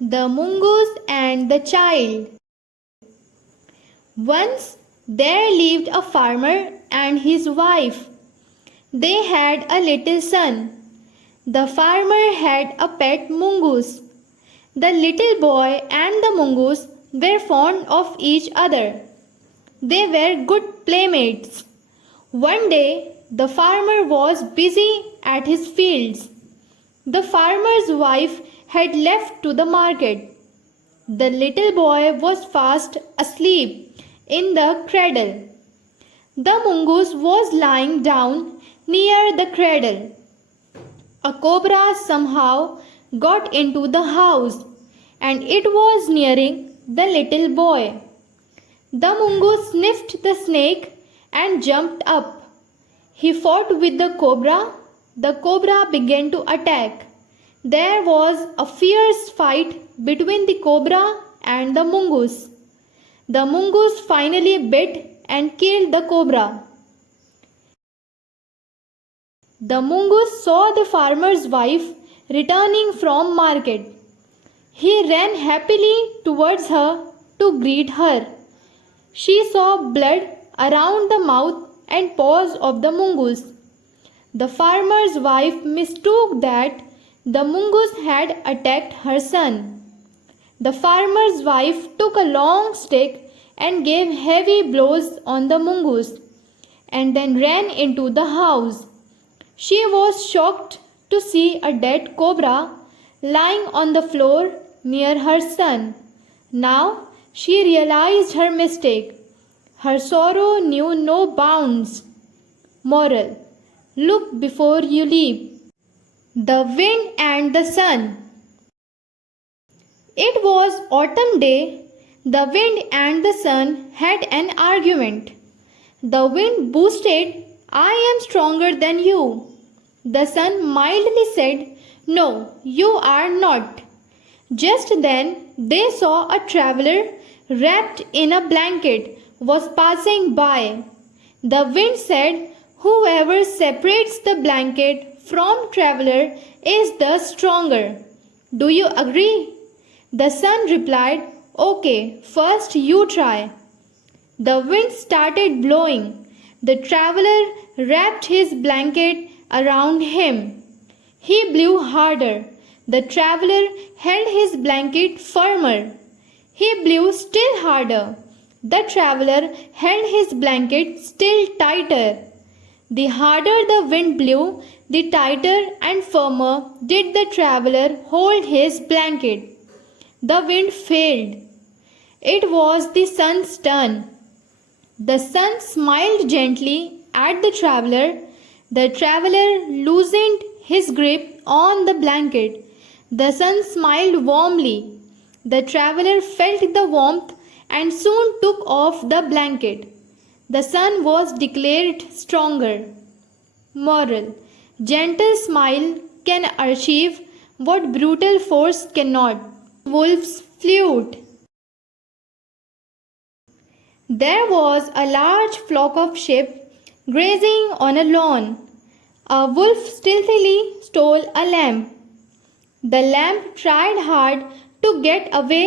The Mongoose and the Child. Once there lived a farmer and his wife. They had a little son. The farmer had a pet mongoose. The little boy and the mongoose were fond of each other. They were good playmates. One day, the farmer was busy at his fields. The farmer's wife had left to the market. The little boy was fast asleep in the cradle. The mongoose was lying down near the cradle. A cobra somehow got into the house and it was nearing the little boy. The mongoose sniffed the snake and jumped up. He fought with the cobra. The cobra began to attack. There was a fierce fight between the cobra and the mongoose. The mongoose finally bit and killed the cobra. The mongoose saw the farmer's wife returning from market. He ran happily towards her to greet her. She saw blood around the mouth and paws of the mongoose. The farmer's wife mistook that the mongoose had attacked her son. The farmer's wife took a long stick and gave heavy blows on the mongoose and then ran into the house. She was shocked to see a dead cobra lying on the floor near her son. Now she realized her mistake. Her sorrow knew no bounds. Moral: look before you leap. The Wind and the Sun. It was autumn day. The wind and the sun had an argument. The wind boasted, "I am stronger than you." The sun mildly said, "No, you are not." Just then they saw a traveler wrapped in a blanket was passing by. The wind said, "Whoever separates the blanket from traveler is the stronger. Do you agree?" The sun replied, "Okay, first you try." The wind started blowing. The traveler wrapped his blanket around him. He blew harder. The traveler held his blanket firmer. He blew still harder. The traveler held his blanket still tighter. The harder the wind blew, the tighter and firmer did the traveler hold his blanket. The wind failed. It was the sun's turn. The sun smiled gently at the traveler. The traveler loosened his grip on the blanket. The sun smiled warmly. The traveler felt the warmth and soon took off the blanket. The sun was declared stronger. Moral: gentle smile can achieve what brutal force cannot. Wolf's flute. There was a large flock of sheep grazing on a lawn. A wolf stealthily stole a lamb. The lamb tried hard to get away,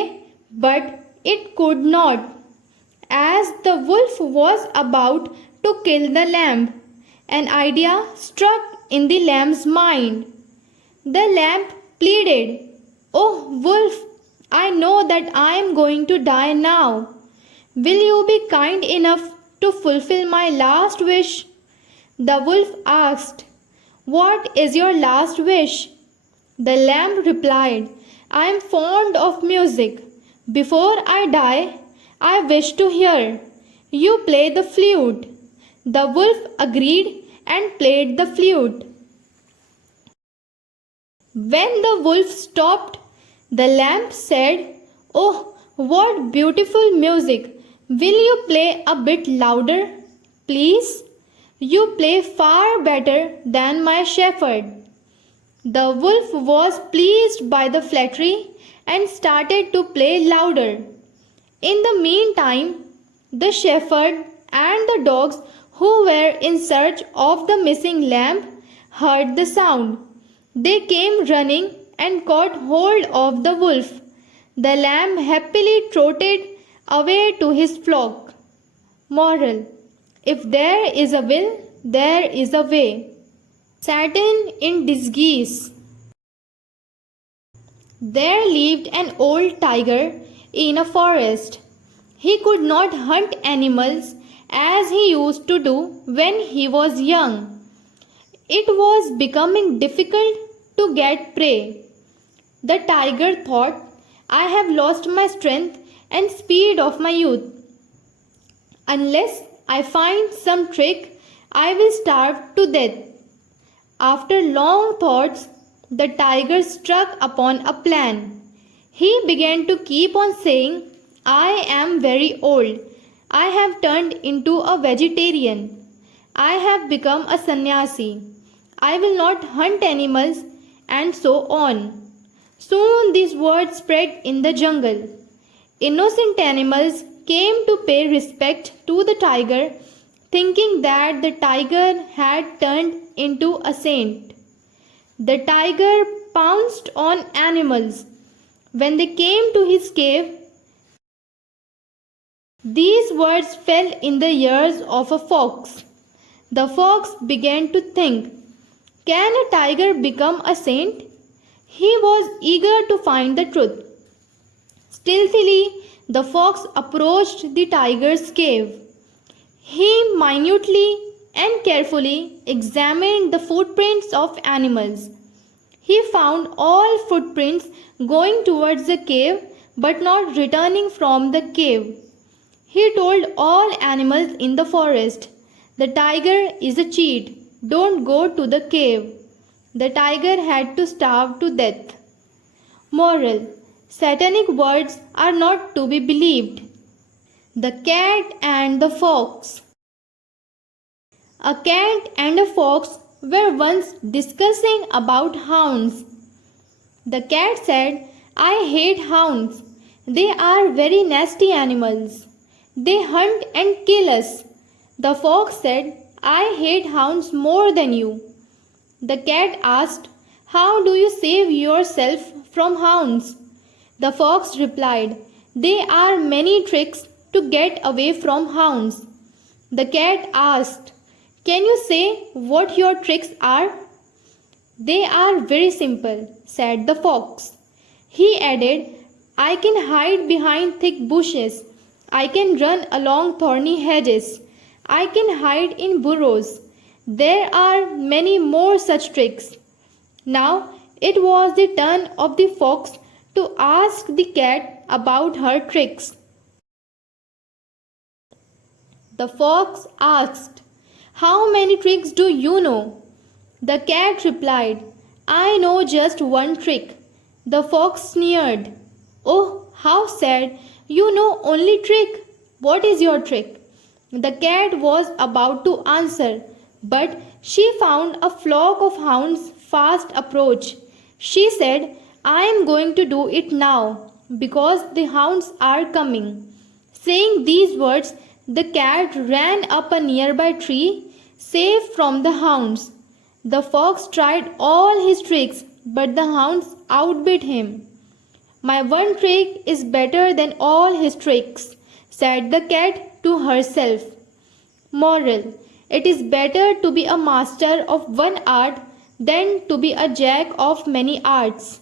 but it could not. As the wolf was about to kill the lamb, an idea struck in the lamb's mind. The lamb pleaded, "Oh, wolf, I know that I am going to die now. Will you be kind enough to fulfill my last wish?" The wolf asked, "What is your last wish?" The lamb replied, "I am fond of music. Before I die, I wish to hear you play the flute." The wolf agreed and played the flute. When the wolf stopped, the lamb said, "Oh, what beautiful music! Will you play a bit louder, please? You play far better than my shepherd." The wolf was pleased by the flattery and started to play louder. In the meantime, the shepherd and the dogs who were in search of the missing lamb heard the sound. They came running and caught hold of the wolf. The lamb happily trotted away to his flock. Moral: if there is a will, there is a way. Satan in disguise. There lived an old tiger in a forest. He could not hunt animals as he used to do when he was young. It was becoming difficult to get prey. The tiger thought, I have lost my strength and speed of my youth. Unless I find some trick, I will starve to death. After long thoughts, the tiger struck upon a plan. He began to keep on saying, I am very old. I have turned into a vegetarian. I have become a sannyasi. I will not hunt animals, and so on. Soon these words spread in the jungle. Innocent animals came to pay respect to the tiger, thinking that the tiger had turned into a saint. The tiger pounced on animals. When they came to his cave, these words fell in the ears of a fox. The fox began to think, can a tiger become a saint? He was eager to find the truth. Stealthily, the fox approached the tiger's cave. He minutely and carefully examined the footprints of animals. He found all footprints going towards the cave but not returning from the cave. He told all animals in the forest, the tiger is a cheat. Don't go to the cave. The tiger had to starve to death. Moral: Satanic words are not to be believed. The cat and the fox. A cat and a fox were once discussing about hounds. The cat said, I hate hounds. They are very nasty animals. They hunt and kill us. The fox said, I hate hounds more than you. The cat asked, how do you save yourself from hounds? The fox replied, there are many tricks to get away from hounds. The cat asked, can you say what your tricks are? They are very simple, said the fox. He added, I can hide behind thick bushes. I can run along thorny hedges. I can hide in burrows. There are many more such tricks. Now it was the turn of the fox to ask the cat about her tricks. The fox asked, how many tricks do you know? The cat replied, I know just one trick. The fox sneered, oh, how sad, you know only trick. What is your trick? The cat was about to answer, but she found a flock of hounds fast approach. She said, I am going to do it now, because the hounds are coming. Saying these words, the cat ran up a nearby tree, safe from the hounds. The fox tried all his tricks, but the hounds outbid him. My one trick is better than all his tricks, said the cat to herself. Moral: it is better to be a master of one art than to be a jack of many arts.